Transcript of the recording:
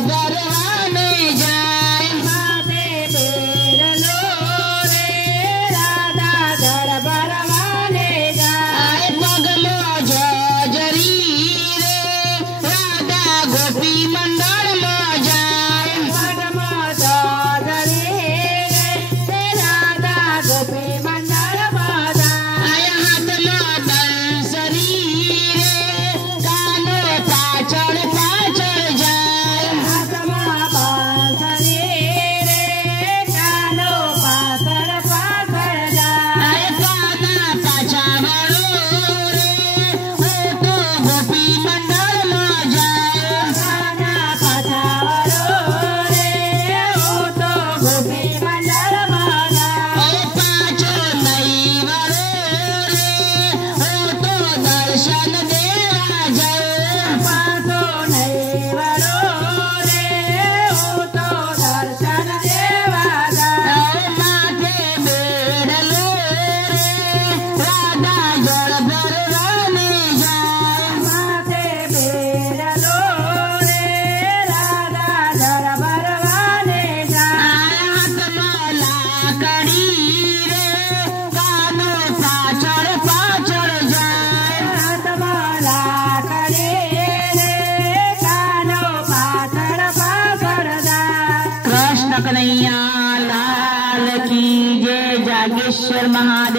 भरवाने जाए। माथे बेरलो रे राधा जल भरवाने जाए। पगलो जरी रे राधा गोपी मंडल में जाए। पगलो जरी रे राधा गोपी मंडल में जाए। हाथ में बंसरी रे कानो पाछड़ पाछड़ जाए। हाथ में बांसुरी रे कानो पाछड़ पाछड़ जाए। काना पाछावड़ो रे हो तो गोपी मंडल में जाए। काना पाछावड़ो रे हो तो गोपी मंडल में जाए। पाछो नहीं वड़ो रे हो तो दर्शन देवा जाए। पाछो नहीं वड़ो रे हो तो दर्शन देवा जाए। माथे बेड़लो रे राधा जल भरवाने जाए। माथे बेरलो रे राधा जल भरवाने जाए। हाथ में लाकड़ी रे कानो पाछड़ पाछड़ जाए। हाथ माला करे रे कानो पाछड़ पाछड़ जाए। कृष्ण कन्हैया लाल की जय। जागेश्वर महादेव।